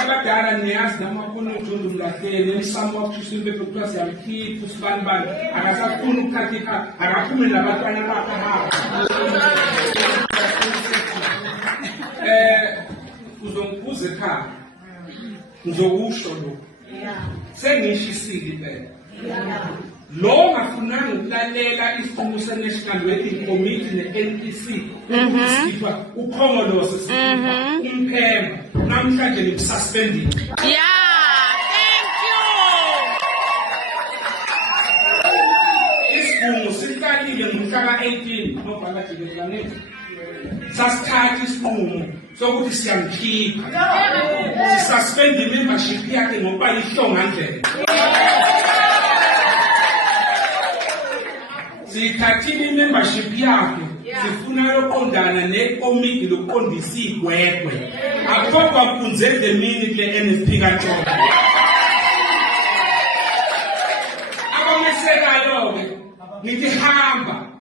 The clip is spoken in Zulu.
Abadala niyazi namakhona uJohn Mlahleni emsamo wakuthusile bebekwazi yamkhipha usibanibani akasafuna ukukhathika akaphumule nabantwana bakhe uzongibuza ekhaya ngizokusho lo sengishisile impela lo ngafunanga ukulalela isiqumo se-National Working Committee ne-NEC ukuzipha ukhongolose sipha umphemba namhlanje nikususpendile. Isiqumo siqalile ngomhla ka-18 November jikelele. Sasithatha isiqumo sokuthi siyamkhipha sisuspend i-membership yakhe ngokuba lihlongandlela. Sithathile i-membership yakhe sifuna yoqondana nekomiti lokuqondisa igwegwe akukho kwaphunzele emini kule NFP kaNtshona. Abamesekayo-ke ngithi hamba